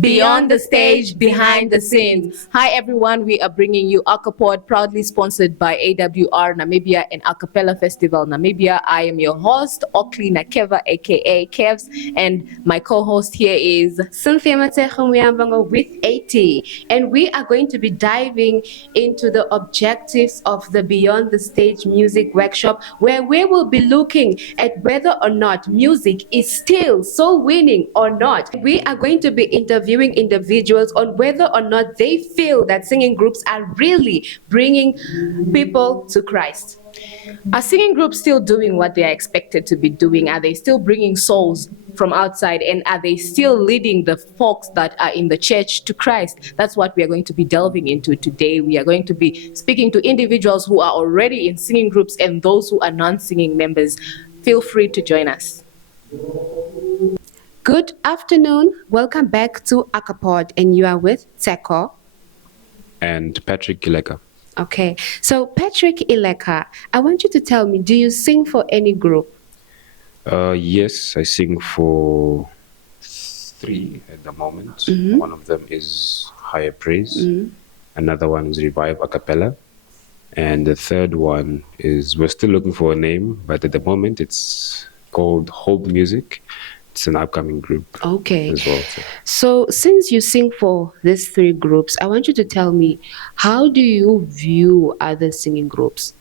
Beyond the stage, behind the scenes. Hi everyone, we are bringing you Accapod, proudly sponsored by AWR Namibia and Acapella Festival Namibia. I am your host, Oakley Nakeva, aka Kevs, and my co-host here is Cynthia Matehomuyambango with 80. And we are going to be diving into the objectives of the Beyond the Stage Music Workshop, where we will be looking at whether or not music is still soul winning or not. We are going to be interviewing individuals on whether or not they feel that singing groups are really bringing people to Christ. Are singing groups still doing what they are expected to be doing? Are they still bringing souls from outside? And are they still leading the folks that are in the church to Christ? That's what we are going to be delving into today. We are going to be speaking to individuals who are already in singing groups and those who are non-singing members. Feel free to join us. Good afternoon. Welcome back to Accapod, and you are with Teko and Patrick Ileka. Okay, so Patrick Ileka, I want you to tell me, do you sing for any group? Yes, I sing for 3 at the moment. Mm-hmm. One of them is Higher Praise. Mm-hmm. Another one is Revive Acapella. And the third one is, we're still looking for a name, but at the moment it's called Hope Music. It's an upcoming group. Okay. As well. So since you sing for these 3 groups, I want you to tell me, how do you view other singing groups?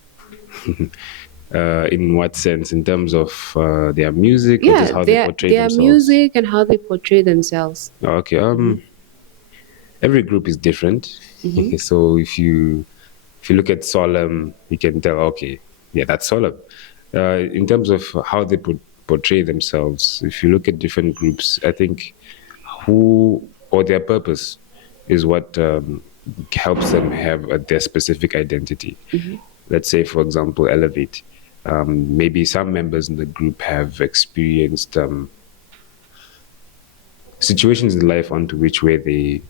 In what sense? In terms of their music, or just how they portray themselves? Their music and how they portray themselves. Okay. Every group is different. Mm-hmm. So if you look at Solemn, you can tell, okay, yeah, that's Solemn. In terms of how they portray themselves, if you look at different groups, I think who or their purpose is what helps them have their specific identity. Mm-hmm. Let's say, for example, Elevate. Maybe some members in the group have experienced situations in life onto which where they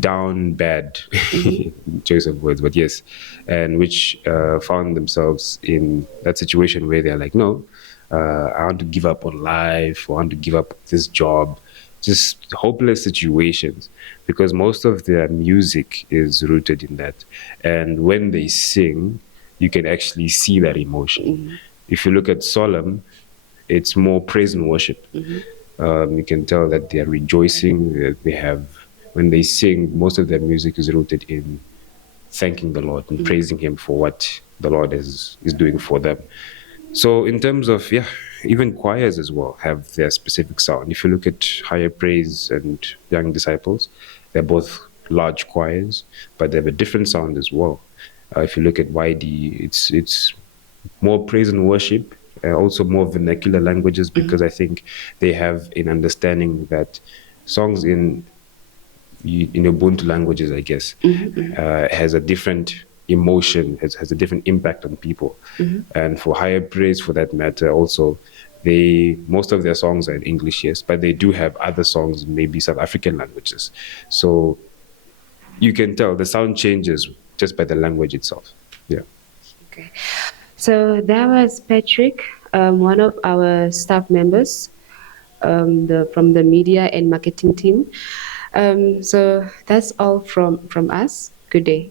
down bad, mm-hmm. choice of words, but yes, and which found themselves in that situation where they're like, no, I want to give up on life, I want to give up this job, just hopeless situations, because most of their music is rooted in that. And when they sing, you can actually see that emotion. Mm-hmm. If you look at Solemn, it's more praise and worship. Mm-hmm. You can tell that they're rejoicing, that they have, when they sing, most of their music is rooted in thanking the Lord and mm-hmm. praising Him for what the Lord is doing for them. So in terms of, even choirs as well have their specific sound. If you look at Higher Praise and Young Disciples, they're both large choirs, but they have a different sound as well. If you look at YD, it's more praise and worship, also more vernacular languages, because mm-hmm. I think they have an understanding that songs in Ubuntu languages, I guess, mm-hmm. Has a different emotion, has a different impact on people. Mm-hmm. And for Higher Praise, for that matter, also, most of their songs are in English, yes, but they do have other songs in maybe South African languages. So you can tell the sound changes just by the language itself. Yeah. Okay. So that was Patrick, one of our staff members from the media and marketing team. So that's all from us. Good day.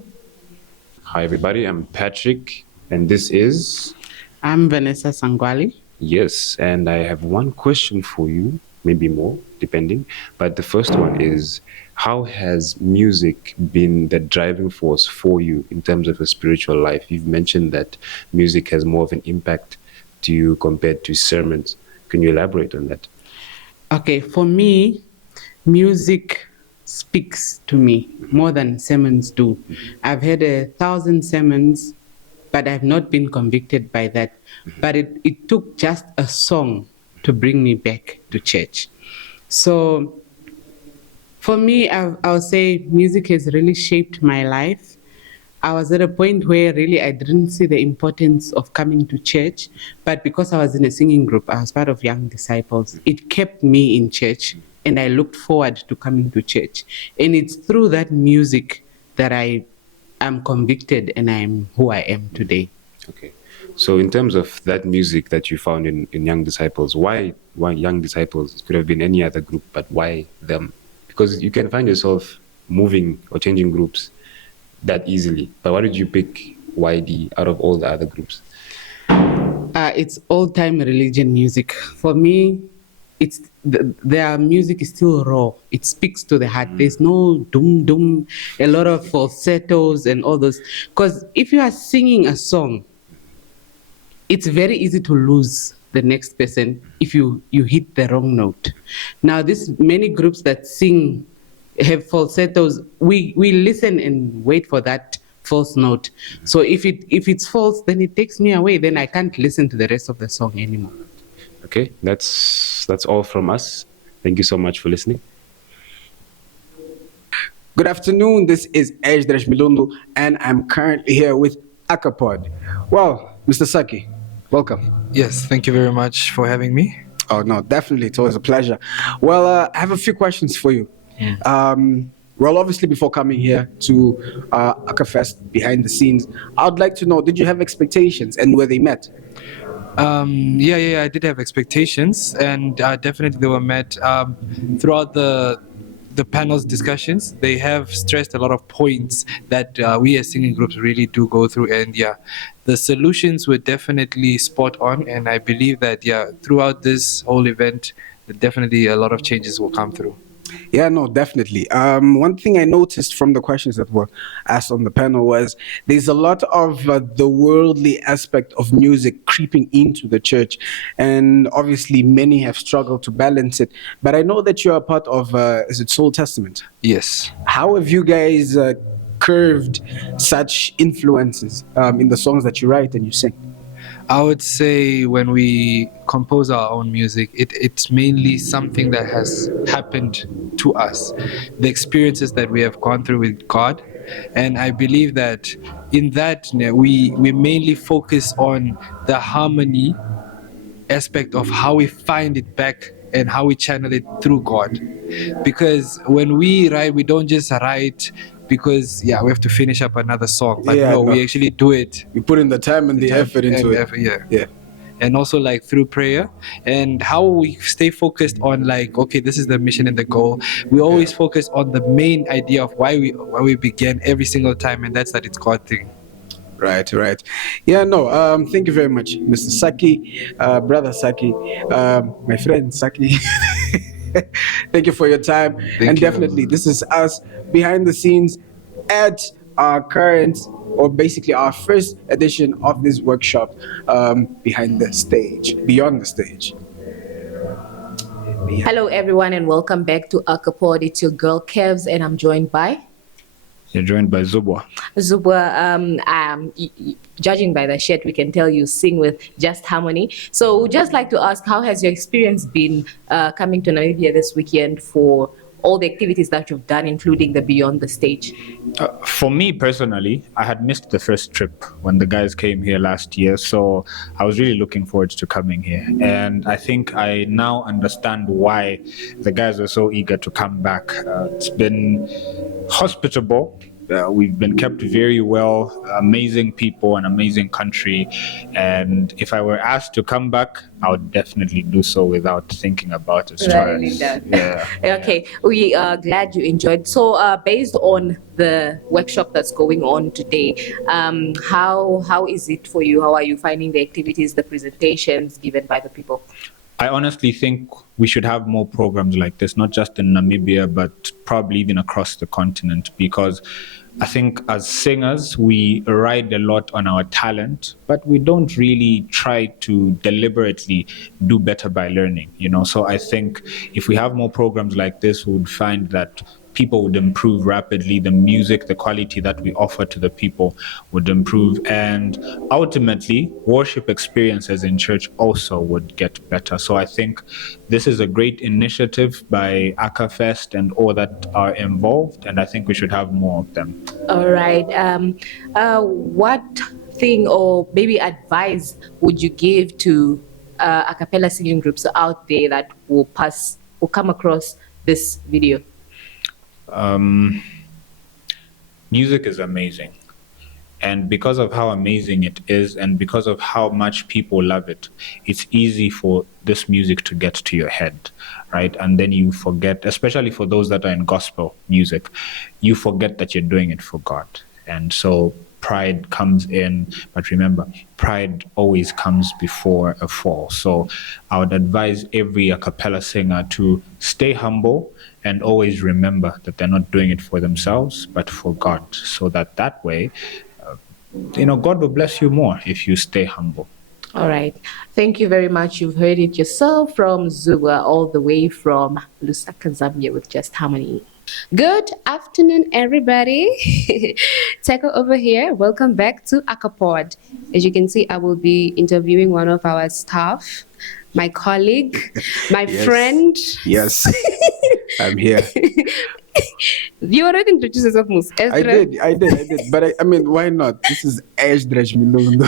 Hi, everybody. I'm Patrick, and this is... I'm Vanessa Sangwali. Yes, and I have one question for you, maybe more, depending. But the first one is, how has music been the driving force for you in terms of a spiritual life? You've mentioned that music has more of an impact to you compared to sermons. Can you elaborate on that? Okay, for me, music speaks to me more than sermons do. I've heard 1,000 sermons, but I've not been convicted by that. But it took just a song to bring me back to church. So for me, I'll say music has really shaped my life. I was at a point where really I didn't see the importance of coming to church, but because I was in a singing group, I was part of Young Disciples, it kept me in church, and I looked forward to coming to church. And it's through that music that I am convicted and I am who I am today. Okay. So in terms of that music that you found in Young Disciples, why Young Disciples? It could have been any other group, but why them? Because you can find yourself moving or changing groups that easily. But why did you pick YD out of all the other groups? It's old-time religion music. For me, their music is still raw. It speaks to the heart. There's no doom, a lot of falsettos and all those. Because if you are singing a song, it's very easy to lose the next person if you hit the wrong note. Now, many groups that sing have falsettos. We listen and wait for that false note. So if it's false, then it takes me away. Then I can't listen to the rest of the song anymore. Okay, that's all from us. Thank you so much for listening. Good afternoon. This is Ejderesh Milundu, and I'm currently here with Accapod. Well, Mr. Saki, welcome. Yes, thank you very much for having me. Oh, no, definitely. It's always a pleasure. Well, I have a few questions for you. Well, obviously, before coming here to Accafest behind the scenes, I'd like to know, did you have expectations and were they met? Yeah, I did have expectations, and definitely they were met throughout the panel's discussions. They have stressed a lot of points that we as singing groups really do go through, and yeah, the solutions were definitely spot on, and I believe that throughout this whole event, definitely a lot of changes will come through. Yeah, no, definitely. One thing I noticed from the questions that were asked on the panel was there's a lot of the worldly aspect of music creeping into the church. And obviously, many have struggled to balance it. But I know that you're a part of, is it Soul Testament? Yes. How have you guys curved such influences in the songs that you write and you sing? I would say when we compose our own music, it's mainly something that has happened to us, the experiences that we have gone through with God. And I believe that in that, we mainly focus on the harmony aspect of how we find it back and how we channel it through God. Because when we write, we don't just write because we have to finish up another song, but we actually do it. You put in the time and the effort into it. Yeah. And also like through prayer, and how we stay focused on like, okay, this is the mission and the goal. We always focus on the main idea of why we began every single time, and that's that it's God thing. Right. Yeah, no, thank you very much, Mr. Saki, brother Saki, my friend Saki. Thank you for your time. Thank you. Definitely, this is us behind the scenes at our current, or basically our first edition of this workshop, Behind the Stage, Beyond the Stage. Hello, everyone, and welcome back to Accapod. It's your girl Kevs, and I'm joined by... You're joined by Zubwa. Judging by the shirt, we can tell you sing with just harmony. So we'd just like to ask, how has your experience been coming to Namibia this weekend for all the activities that you've done, including the Beyond the Stage? For me personally, I had missed the first trip when the guys came here last year, so I was really looking forward to coming here. And I think I now understand why the guys were so eager to come back. It's been hospitable. We've been kept very well, amazing people, an amazing country. And if I were asked to come back, I would definitely do so without thinking about it twice. Yeah. Okay, we are glad you enjoyed. So based on the workshop that's going on today, how is it for you? How are you finding the activities, the presentations given by the people? I honestly think we should have more programs like this, not just in Namibia, but probably even across the continent, because I think as singers, we ride a lot on our talent, but we don't really try to deliberately do better by learning, So I think if we have more programs like this, we would find that people would improve rapidly. The music, the quality that we offer to the people would improve. And ultimately, worship experiences in church also would get better. So I think this is a great initiative by Accafest and all that are involved. And I think we should have more of them. All right. What thing or maybe advice would you give to a cappella singing groups out there that will come across this video? Music is amazing, And because of how amazing it is, and because of how much people love it, it's easy for this music to get to your head, right? And then you forget, especially for those that are in gospel music, you forget that you're doing it for God. And so pride comes in, but remember, pride always comes before a fall. So I would advise every a cappella singer to stay humble and always remember that they're not doing it for themselves, but for God, so that way, God will bless you more if you stay humble. All right. Thank you very much. You've heard it yourself from Zuba, all the way from Lusaka, Zambia, with Just Harmony. Good afternoon, everybody. Teko over here. Welcome back to Accapod. As you can see, I will be interviewing one of our staff, my colleague, my friend. Yes, I'm here. You already introduced yourself, Mus. I did. But I mean, why not? This is Esdras Milundo,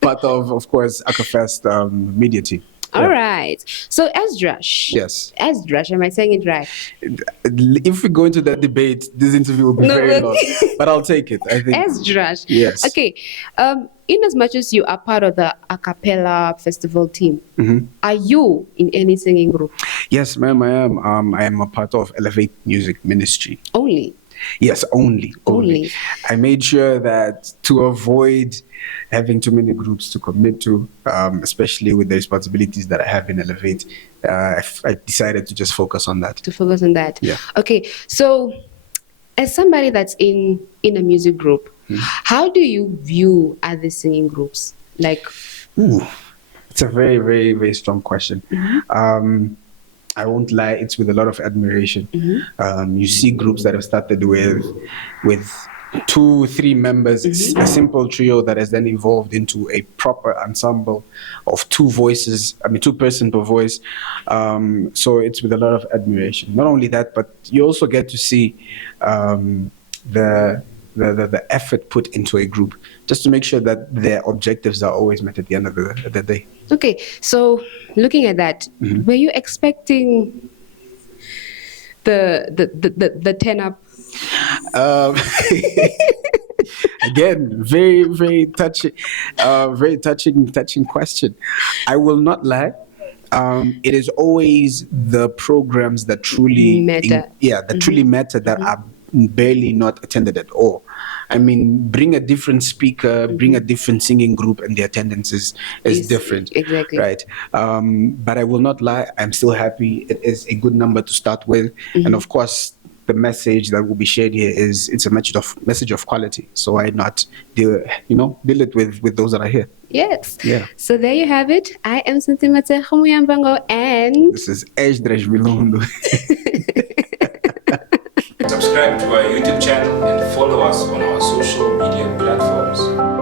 part of course, Accafest media team. All right. So Esdras. Yes. Esdras, am I saying it right? If we go into that debate, this interview will be very long. But I'll take it, I think. Esdras. Yes. Okay. In as much as you are part of the a cappella festival team, are you in any singing group? Yes, ma'am, I am. I am a part of Elevate Music Ministry. Only? Yes, only. I made sure that to avoid having too many groups to commit to, especially with the responsibilities that I have in Elevate, I decided to just focus on that. To focus on that? Yeah. Okay, so as somebody that's in a music group, how do you view other singing groups? It's a very, very, very strong question. I won't lie, it's with a lot of admiration. You see groups that have started with 2-3 members, a simple trio that has then evolved into a proper ensemble of 2 voices, 2 person per voice. So it's with a lot of admiration. Not only that, but you also get to see the effort put into a group just to make sure that their objectives are always met at the end of the day. Okay, so looking at that, were you expecting the 10 up? Again, very, very touching, touching question. I will not lie. It is always the programs that truly matter. Truly matter that are barely not attended at all. I mean, bring a different speaker, bring a different singing group, and the attendance is different. Exactly. Right. But I will not lie, I'm still happy. It is a good number to start with. And of course, the message that will be shared here is it's a message of quality. So why not deal it with those that are here? Yes. Yeah. So there you have it. I am Santimate Humuyambango, and this is Esdras Milundo. Subscribe to our YouTube channel and follow us on our social media platforms.